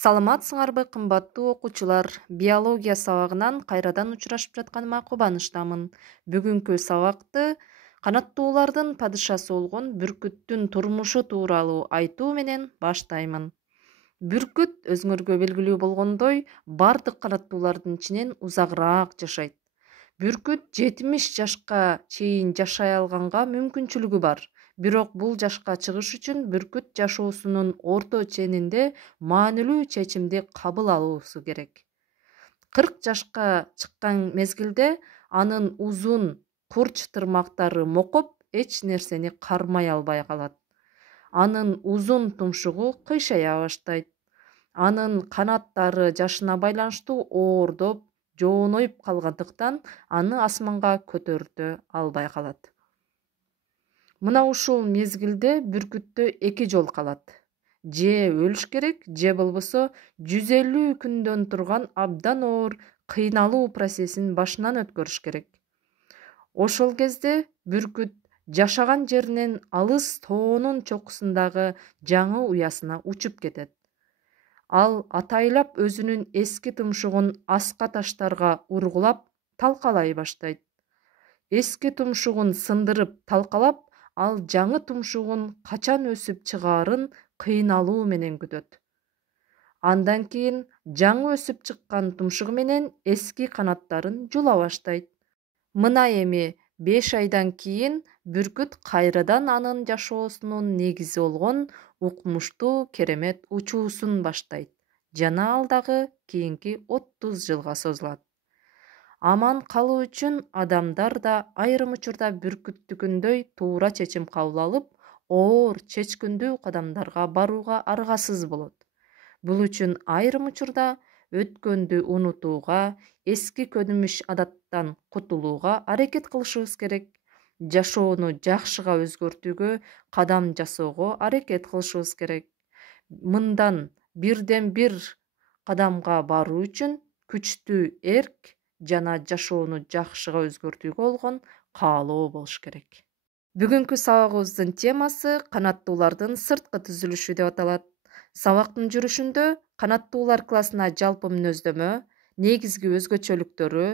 Саламатсыңарбы кымбаттуу окуучулар, биология сабагынан кайрадан учурашып жатканыма кубанычтамын. Бүгүнкү сабакты канаттуулардын падышасы болгон бүркүттүн турмушу тууралуу айтуу менен баштаймын. Бүркүт өзүңөргө белгилүү болгондой, бардык канаттуулардын ичинен узагыраак жашайт. Бүркүт 70 жашка чейин жашай алганга мүмкүнчүлүгү бар. Бирок бул жашка чыгыш үчүн бүркүт жашоосунун орто ченинде маанилүү чечимди кабыл алуусу керек. 40 жашка чыккан мезгилде анын узун курч тырмактары мокоп, эч нерсени кармай албай калат. Анын узун тумшугу кыйшая баштайт. Анын канаттары жашына байланыштуу оордоп, жоонойуп калгандыктан аны асманга көтөртө албай калат. Мына ушул мезгилде бүркүттө эки жол калат. Же өлүш керек, же болбосо 150 күндөн турган абдан оор кыйналуу процессин башынан өткөрүш керек. Ошол кезде бүркүт жашаган жеринен алыс тоонун чокусундагы жаңы уясына учуп кетет. Ал атайлап өзүнүн эски тумшугун аска таштарга ургулап, талкалай баштайт. Эски тумшугун сындырып талкалап, ал жаңы тумшугун качан өсүп чыгаарын кыйналуу менен күтөт. Андан кийин жаңы өсүп чыккан тумшугу менен эски канаттарын жула баштайт. Мына эми 5 айдан кийин бүркүт кайрадан анын жашоосунун негизи болгон укмуштуу керемет учуусун баштайт жана ал дагы кийинки 30 жылга созулат. Аман калуу үчүн адамдар да айрым учурда бүркүттүкүндөй туура чечим кабыл алып, оор чечкиндүү кадамдарга барууга аргасыз болот. Бул үчүн айрым учурда өткөндү унутууга, эски көнүмүш адаттан кутулууга аракет кылышыбыз керек. Жашоону жакшыга өзгөртүүгө кадам жасоого аракет кылышыбыз керек. Мындан бирден бир кадамга баруу үчүн күчтүү эрк жана жашоону жакшыга өзгөртүүгө болгон каалоо болуш керек. Бүгүнкү сабагыбыздын темасы канаттуулардын сырткы түзүлүшү деп аталат. Сабактын жүрүшүндө канаттуулар классына жалпы мүнөздөмө, негизги өзгөчөлүктөрү,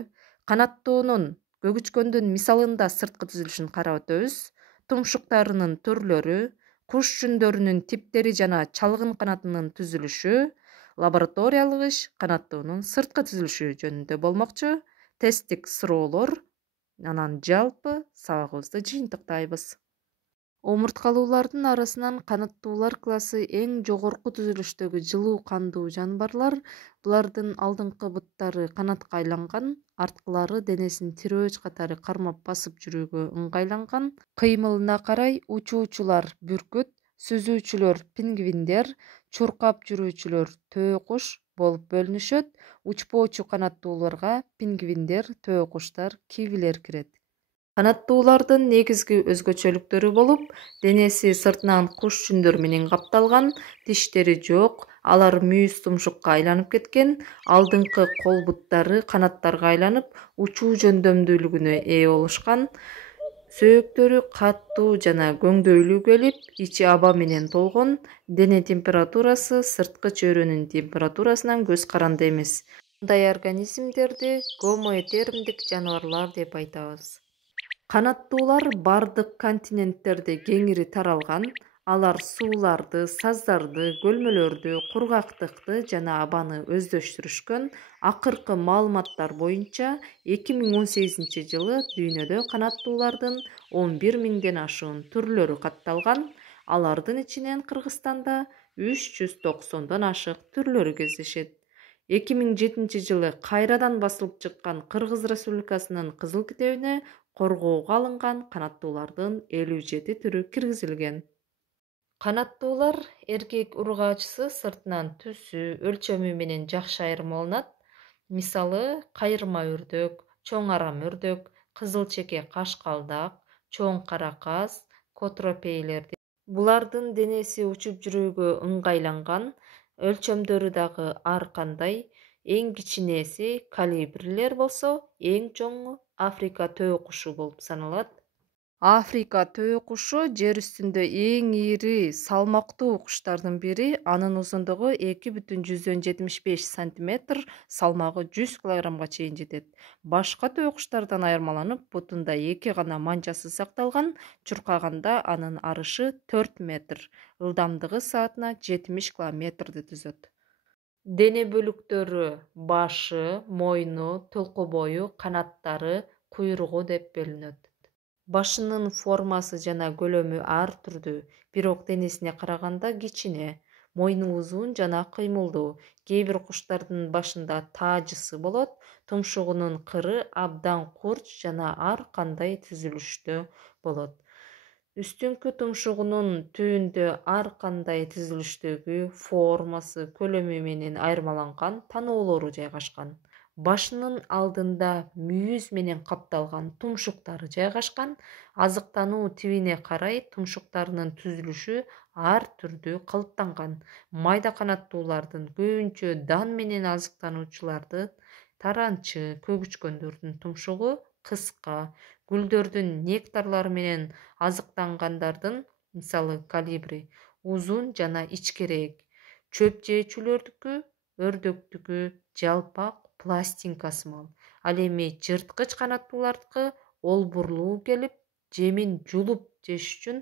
канаттуунун көгүчкөндүн мисалында сырткы түзүлүшүн карап өтөбүз, тумшуктарынын түрлөрү, куш жүндөрүнүн типтери жана чалгын канатынын түзүлүшү, лабораториялык иш канаттуунун сырткы түзүлүшү жөнүндө болмокчу. Тесттик суроолор, анан жалпы сабагыбызды жыйынтыктайбыз. Омурткалуулардын арасынан канаттуулар классы эң жогорку түзүлүштөгү жылуу кандуу жаныбарлар. Булардын алдыңкы буттары канатка айланган, арткылары денесин тирөөч катары кармап басып жүрүүгө ыңгайланган. Кыймылына карай учуучулар бүркүт, сүзүүчүлөр пингвиндер, чуркап жүрүүчүлөр төөкуш болуп бөлүнүшөт. Учпоочу канаттууларга пингвиндер, төөкуштар, кибилер кирет. Канаттуулардын негизги өзгөчөлүктөрү болуп, денеси сыртынан куш жүндөр менен капталган, тиштери жок, алар мүйүз тумшукка айланып кеткен, алдыңкы кол буттары канаттарга айланып, учуу жөндөмдүүлүгүнө ээ болушкан, сөөктөрү каттуу жана көңдөйлүү келип, ичи аба менен толгон, дене температурасы сырткы чөйрөнүн температурасынан көз каранды эмес. Мындай организмдерди гомоэтермдик жаныбарлар деп айтабыз. Канаттуулар бардык континенттерде кеңири таралган, алар сууларды, саздарды, көлмөлөрдү, кургактыкты жана абаны өздөштүрүшкөн. Акыркы маалыматтар боюнча 2018-жылы дүйнөдө канаттуулардын 11 миңден ашуун түрлөрү катталган. Алардын ичинен Кыргызстанда 390дон ашык түрлөрү кездешет. 2007-жылы кайрадан басылып чыккан Кыргыз Республикасынын Кызыл китебине коргоого алынган канаттуулардын 57 түрү киргизилген. Канаттуулар эркек ургаачысы сыртынан түсү, өлчөмү менен жакшы айырмаланат. Мисалы, кайырма өрдөк, чоң арам өрдөк, кызыл чеке кашкалдак, чоң кара каз, котропейлерди. Булардын денеси учуп жүрүүгө ыңгайланган, өлчөмдөрү дагы ар кандай. Эң кичинеси калибрлер болсо, эң чоңу Африка төөкушу болуп саналат. Африка төө кушу жер үстүндө эң ири салмактуу куштардын бири. Анын узундугу 2,75 сантиметр, салмагы 100 килограммга чейин жетет. Башка төө куштардан айырмаланып, бутунда эки гана манжасы сакталган, чуркаганда анын арышы 4 метр, ылдамдыгы саатына 70 километрди түзөт. Дене бөлүктөрү башы, мойну, толку бою, канаттары, куйругу деп бөлүнөт. Башынын формасы жана көлөмү ар түрдүү, бирок денесине караганда кичине. Мойну узун жана кыймылдуу. Кээ бир куштардын башында таажысы болот, тумшугунун кыры абдан курч жана ар кандай түзүлүштө болот. Үстүңкү тумшугунун түбүндө ар кандай түзүлүштөгү, формасы, көлөмү менен айырмаланган таноолору жайгашкан. Башынын алдында мүйүз менен капталган тумшуктары жайгашкан. Азыктануу тибине карай тумшуктарынын түзүлүшү ар түрдүү калыптанган. Майда канаттуулардын, көбүнчө дан менен азыктануучуларды, таранчы, көгүчкөндөрдүн тумшугу кыска, гүлдөрдүн нектарлары менен азыктангандардын, мисалы калибри, узун жана ичкерээк. Чөп жээчүлөрдүкү өрдөктүкү жалпак пластинка сымал. Ал эми жырткыч канаттуулардыкы олбурлуу келип, жемин жулуп жеш үчүн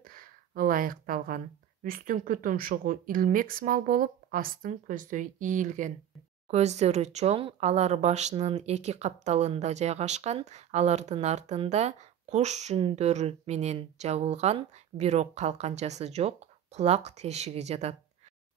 ылайыкталган. Үстүңкү тумшугу илмек сымал болуп, астың көздөй ийилген. Көздөрү чоң, алар башынын эки капталында жайгашкан, алардын артында куш жүндөрү менен жабылган, бирок калканчасы жок, кулак тешиги жатат.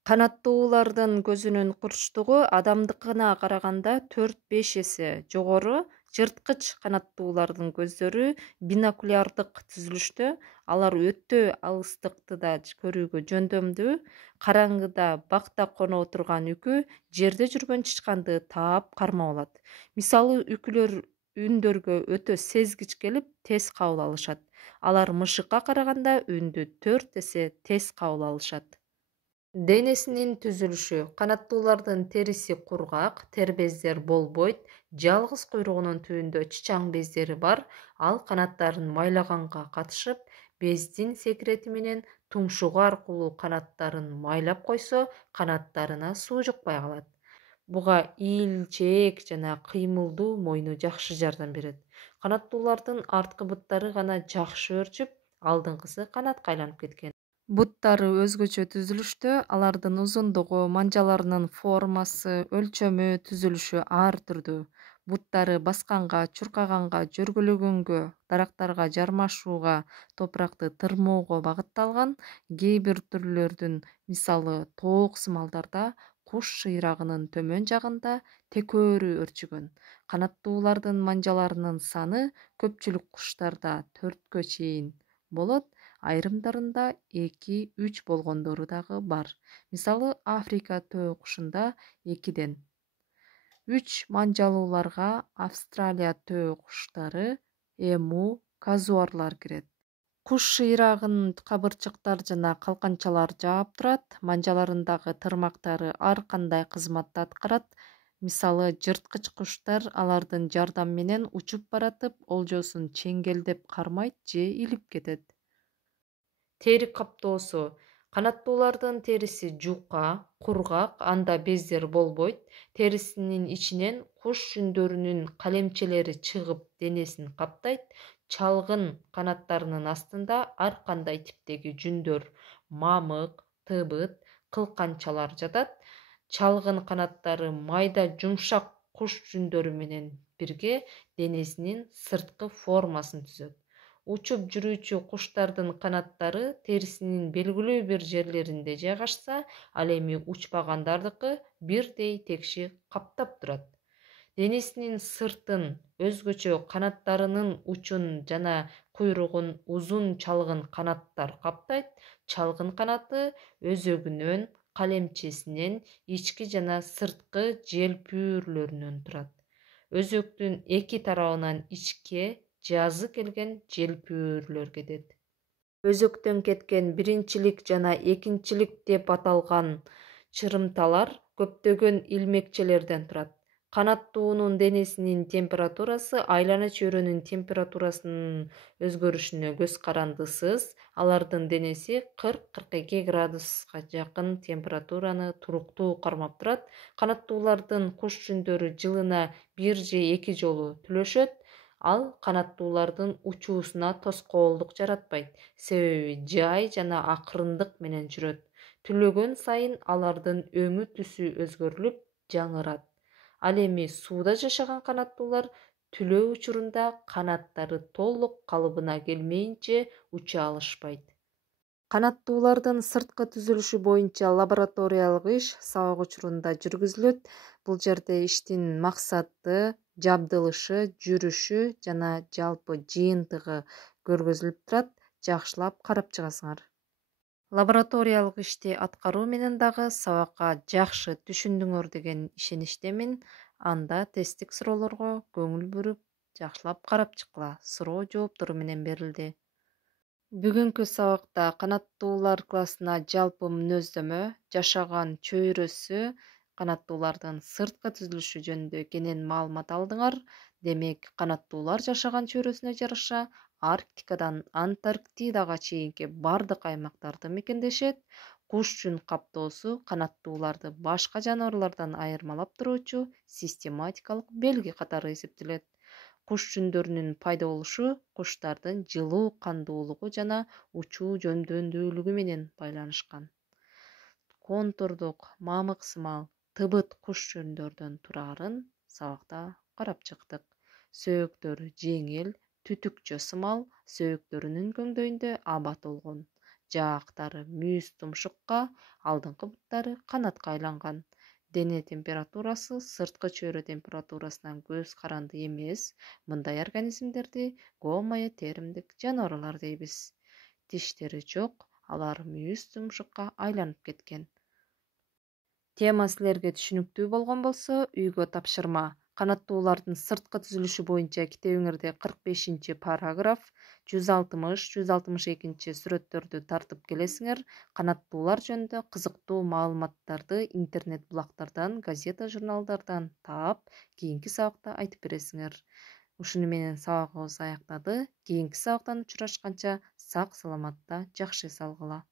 Канаттуулардын көзүнүн курчтугу адамдыкына караганда 4-5 эсе жогору. Жырткыч канаттуулардын көздөрү бинокулярлык түзүлүштө, алар өтө алыстыкты да көрүүгө жөндөмдүү. Караңгыда бакта коно отурган үкү жерде жүргөн чычканды таап кармап алат. Мисалы, үкүлөр үндөргө өтө сезгич келип, тез кабыл алышат. Алар мышыкка караганда үндү 4 эсе тез кабыл алышат. Денесинин түзүлүшү. Канаттуулардын териси кургак, тер бездер болбойт, жалгыз куйругунун түбүндө чычаң бездери бар. Ал канаттарын майлаганга катышып, бездин секирети менен тумшугу аркылуу канаттарын майлап койсо, канаттарына суу жукпай калат. Буга ийилчээк жана кыймылдуу мойну жакшы жардам берет. Канаттуулардын арткы буттары гана жакшы өрчүп, алдыңкысы канатка айланып кеткен. Буттары өзгөчө түзүлүштө, алардын узундугу, манжаларынын формасы, өлчөмү, түзүлүшү ар түрдүү. Буттары басканга, чуркаганга, жөргөлөгөнгө, дарактарга жармашууга, топуракты тырмоого багытталган. Кээ бир түрлөрдүн, мисалы тоок сымалдарда, куш шыйрагынын төмөн жагында текөөрү өрчүгөн. Канаттуулардын манжаларынын саны көпчүлүк куштарда 4кө чейин болот, айрымдарында 2-3 болгондору дагы бар. Мисалы, Африка төө кушунда 2ден 3 манжалууларга Австралия төө куштары, эму, казуарлар кирет. Куш шыйрагын кабырчыктар жана калканчалар жаап турат. Манжаларындагы тырмактары ар кандай кызматты аткарат. Мисалы, жырткыч куштар алардын жардам менен учуп баратып, олжосун чеңгелдеп кармайт же илип кетет. Тери каптоосу. Канаттуулардын териси жука, кургак, анда бездер болбойт. Терисинин ичинен куш жүндөрүнүн калемчелери чыгып, денесин каптайт. Чалгын канаттарынын астында ар кандай типтеги жүндөр, мамык, тыбыт, кылканчалар жатат. Чалгын канаттары майда жумшак куш жүндөрү менен бирге денесинин сырткы формасын түзөт. Учуп жүрүүчү куштардын канаттары терисинин белгилүү бир жерлеринде жайгашса, ал эми учпагандардыкы бирдей текши каптап турат. Денесинин сыртын, өзгөчө канаттарынын учун жана куйругун узун чалгын канаттар каптайт. Чалгын канаты өзөгүнөн, калемчесинен, ички жана сырткы желпүүрлөрүнөн турат. Өзөктүн эки тарабынан ичке жазы келген желпүүрлөр кетет. Өзөктөн кеткен биринчилик жана экинчилик деп аталган чырымталар көптөгөн илмекчелерден турат. Канаттуунун денесинин температурасы айлана чөйрөнүн температурасынын өзгөрүшүнө көз карандысыз. Алардын денеси 40-42 градуска жакын температураны туруктуу кармап турат. Канаттуулардын куш жүндөрү жылына 1 же 2 жолу түлөшөт. Ал канаттуулардын учуусуна тоскоолдук жаратпайт, себеби жай жана акырындык менен жүрөт. Түлөгөн сайын алардын өңү түсү өзгөрүлүп, жаңырат. Ал эми сууда жашаган канаттуулар түлөө учурунда канаттары толук калыбына келмейинче уча алышпайт. Канаттуулардын сырткы түзүлүшү боюнча лабораториялык иш сабак учурунда жүргүзүлөт. Бул жерде иштин максаты, жабдылышы, жүрүшү жана жалпы жыйынтыгы көргөзүлүп турат. Жакшылап карап чыгасыңар. Лабораториялык ишти аткаруу менен дагы сабакка жакшы түшүндүңөр деген ишеничтемин. Анда тесттик суроолорго көңүл буруп, жакшылап карап чыккыла. Суроо жооптору менен берилди. Бүгүнкү сабакта канаттуулар классына жалпы мүнөздөмө, жашаган чөйрөсү, канаттуулардын сырткы түзүлүшү жөнүндө кенен маалымат алдыңар. Демек, канаттуулар жашаган чөйрөсүнө жараша Арктикадан Антарктидага чейинки бардык аймактарды мекендешет. Куш жүн каптоосу канаттууларды башка жаныбарлардан айырмалап туруучу систематикалык белги катары эсептелет. Куш жүндөрүнүн пайда болушу куштардын жылуу кандуулугу жана учуу жөндөмдүүлүгү менен байланышкан. Контурдук, мамык сымал, тыбыт куш жүндөрдөн турарын сабакта карап чыктык. Сөөктөрү жеңил, түтүкчө сымал, сөөктөрүнүн көңдөйүндө аба толгон. Жаактары мүйүз тумшукка, алдыңкы буттары канатка айланган. Дене температурасы сырткы чөйрө температурасынан көз каранды эмес. Мындай организмдерди гомоэтермдик жаныбарлар дейбиз. Тиштери жок, алар мүйүз тумшукка айланып кеткен. Тема силерге түшүнүктүү болгон болсо, үйгө тапшырма. Канаттуулардын сырткы түзүлүшү боюнча китебиңерде 45 параграф, 160-162 сүрөттөрдү тартып келесиңер. Канаттуулар жөнүндө кызыктуу маалыматтарды интернет булактардан, газета журналдардан таап, кийинки сабакта айтып бересиңер. Ушуну менен сабагыбыз аяктады. Кийинки сабактан учурашканча сак саламатта жакшы эс алгыла.